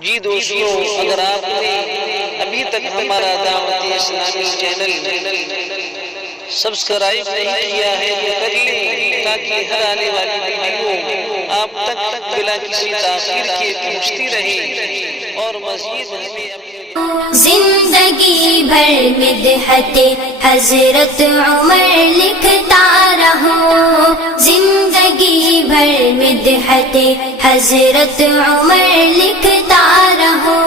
जी दोस्तों, अगर आपने अभी तक हमारा दावत इस्लामी चैनल सब्सक्राइब नहीं किया है तो कर लें, ताकि हर आने वाली वीडियो आप तक बिना किसी ताखीर के पहुंचती रहे और मज़ीद हमें जिंदगी भर मिदहते हजरत उमर लिखता रहूं, जिंदगी भर मिदहते हजरत उमर लिखता रहूं।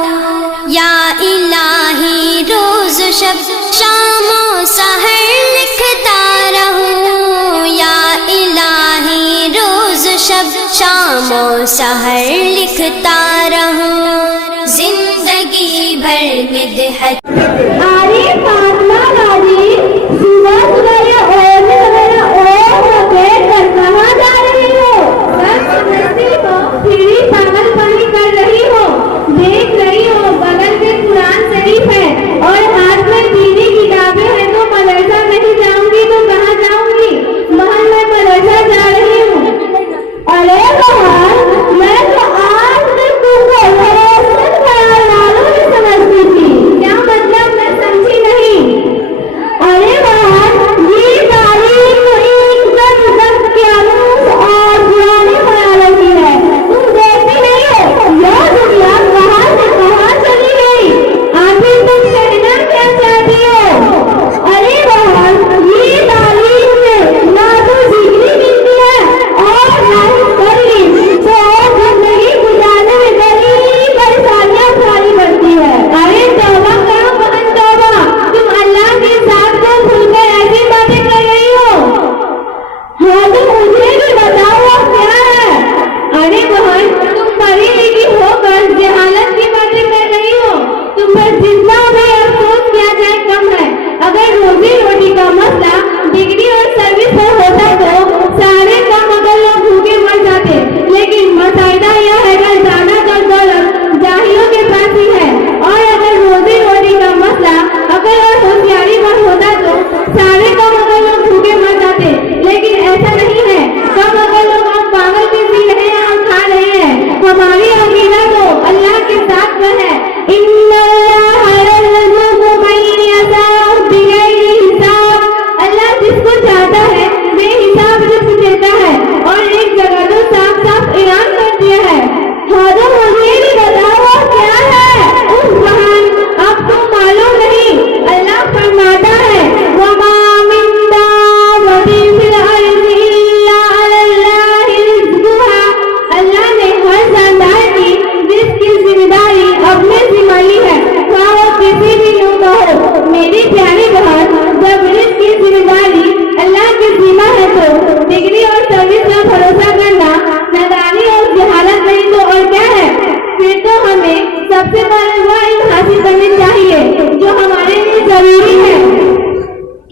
या इलाही रोज शब शामो सहर लिखता रहूं, या इलाही रोज शब शामो सहर लिखता रहूं। जिंदगी भर मिदहत अरे फातिमा बाजी, सुबह सुबह ये कहाँ जा रही हो? सीढ़ी पागलपनी कर रही हो। देख रही हो बगल में कुरान शरीफ है और हाथ में दीनी किताबें हैं, तो मदरसा नहीं जाऊंगी तो कहाँ जाऊंगी? महल में मदरसा जा रही हूँ। अरे बहन, मैं तो आज तक तुमको समझती थी, क्या मतलब मैं समझी नहीं। अरे बहन, ये तारीख तो एकदम जब क़यामत और पुराने ख्यालों की है। तुम देखती नहीं हो यह दुनिया कहाँ से कहाँ चली गई। आखिर तुम कहना क्या चाहती हो? अरे बहन, ये तारीख में ना तो जिंदगी मिलती है और ना ही सर्विस, तो जिंदगी गुजारने में बड़ी परेशानियां उठानी पड़ती है। अरे तौबा करो बहन तौबा, तुम अल्लाह के साथ को भूलकर ऐसी बातें कर रही हो। हाँ तो मुझे भी बताओ क्या है। अरे बहन, तुम पढ़ी लिखी होकर जहालत की बातें कर रही हो। तुम पर जितना भी अफसोस किया जाए कम है। अगर रोजी रोटी का मसला डिग्री और सर्विस पर होता तो सारे कम अगर लोग भूखे मर जाते, लेकिन मसाइला यह है कि जाना का दौलत जाहिलों के पास ही है। और अगर रोजी रोटी का मसला अगर और होशियारी पर होता तो सारे कम अगर लोग भूखे मर जाते, लेकिन ऐसा नहीं है। कम अगर लोग हम पागल भी पी रहे हैं, हम खा रहे हैं। हमारी अकीदा तो अल्लाह के साथ में है। अल्लाह जिसको चाहता है बेहिसाब रिज़्क़ देता है, और एक जगह तो साफ साफ ऐलान कर दिया है। हाँ तो मुझे भी बताओ क्या है। उस बहन, अब तो मालूम नहीं। अल्लाह फरमाता है वमा मिन दाब्बतिन फिल अर्ज़ि इल्ला अल्लाहि रिज़्क़ुहा। अल्लाह ने हर जानदार की रिज़्क़ की जिम्मेदारी अपने जिम्मा ली है, चाहे वो किसी भी लोग हो। मेरी प्यारी बहन, जब रिज़्क़ की जिम्मेदारी अल्लाह की जिम्मा है तो डिग्री और सर्विस पर भरोसा करना नादानी और जहालत नहीं तो और क्या है। फिर तो हमें सबसे पहले वह इल्म हासिल करनी चाहिए जो हमारे लिए जरूरी है।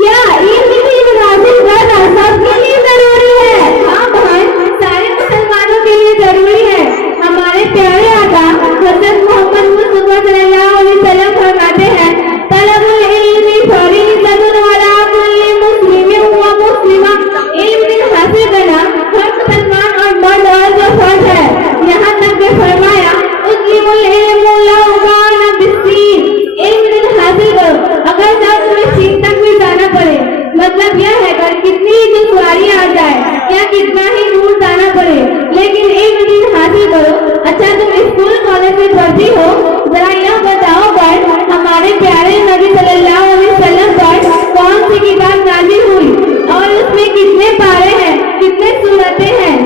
क्या इल्म हासिल करना सबके लिए जरूरी है? हाँ बहन, सारे मुसलमानों के लिए जरूरी है। हमारे प्यारे आका हज़रत मोहम्मद मुस्तफा सल्लल्लाहु अलैहि वसल्लम फरमाते हैं, तलबुल इल्मी फरीज़तुन अला कुल्ली मुस्लिमिन व मुस्लिमा। इल्म हासिल करना हर मुसलमान और मर्द और जो फर्ज है। यहाँ तक कि फरमाया उस्लिमुल इल्मु लौ काना बिस्सीन। इल्म हासिल करो अगर जब तुम्हें सीन तक भी जाना पड़े। मतलब यह है कि कितनी ही दुश्वारी आ जाए या कितना ही दूर जाना पड़े, लेकिन इल्म हासिल करो। अच्छा तुम स्कूल कॉलेज में पढ़ती हो, जरा यह बताओ पर हमारे प्यारे नबी सल्लल्लाहु अलैहि वसल्लम पर कौन सी किताब नाज़िल हुई और उसमें कितने पारे हैं, कितने सूरतें हैं?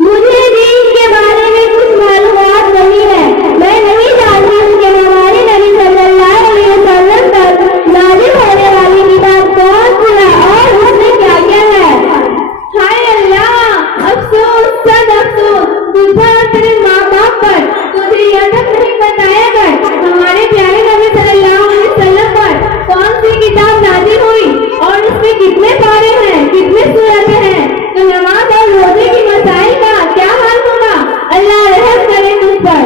मुझे दीन के बारे में कुछ मालूमात नहीं है। मैं नहीं जानती हूँ कि हमारे नबी सल्लल्लाहु अलैहि वसल्लम पर नाज़िल होने वाली किताब कौन सी है और उसमें क्या क्या है। हाय अल्लाह, अफसोस सद अफसोस तुझे और तेरे माँ बाप पर। तुझे यह तक नहीं बताया गया हमारे प्यारे नबी सल्लल्लाहु अलैहि वसल्लम पर कौन सी किताब नाज़िल हुई और उसमें कितने पारे हैं, कितने सूरतें हैं। तो नमाज और रोजे की मसाइल का क्या हाल होगा? अल्लाह रहम करे तुझ पर।